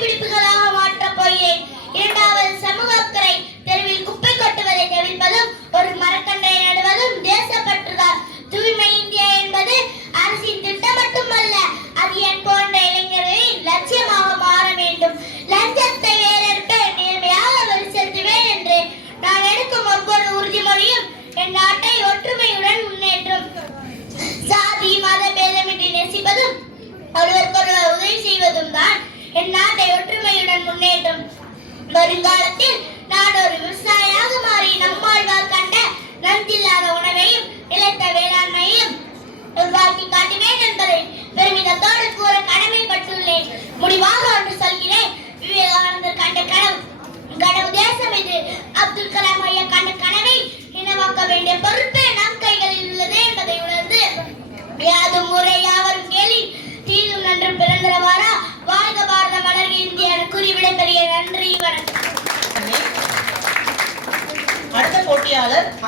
கண்டுபிடிப்புகளாக மாற்றப் போகிறேன். இரண்டாவது, சமூக அக்கறை. தெருவில் குப்பை கொட்டுவதை தவிர்ப்பதும் ஒரு மரக்கன்றை நடுவதும் தேசப்பற்றுதான். தூய்மை இந்தியா என்பது அரசின் திட்டம் மட்டுமல்ல, அது என் போன்ற இளைஞர்களின் லட்சியமாக மாற வேண்டும். லஞ்சத்தை வேறெடுத்து நேர்மையாக வரி செலுத்துவேன் என்று நான் எடுக்கும் ஒவ்வொரு உறுதிமொழியும் என் நாட்டை ஒற்றுமையுடன் முன்னேற்றும். சாதி மத பேதமின்றி நேசிப்பதும் ஒருவருக்கொருவர் உதவி செய்வதும் தான் என் நாட்டை ஒற்றுமையுடன் முன்னேற்றும். வருங்காலத்தில் நான் ஒரு விவசாயியாக மாறி நம்மாழ்வார் கண்ட நஞ்சில்லாத உணவையும் நிலைத்த வேளாண்மையையும் உருவாக்கி காட்டுவேன் என்பதை பெருமிதத்தோடு கூற கடமைப்பட்டுள்ளேன். முடிவாக ஒன்று சொல்கிறேன். விவேகானந்தர் கண்ட கனவு தேசம் இது. அப்துல் கலாம் ஐயா கண்ட கனவை நினைவாக்க வேண்டிய பொறுப்பு நம் கைகளில் உள்ளது என்பதை உணர்ந்து யாதும் முறை யாவரும் கேள்வி தீதும் நன்று பிறந்தவாரா வாழ்க பாரத மலர்க இந்தியா என கூறி விடைபெறுகிறேன். நன்றி, வணக்கம். அடுத்த போட்டியாளர்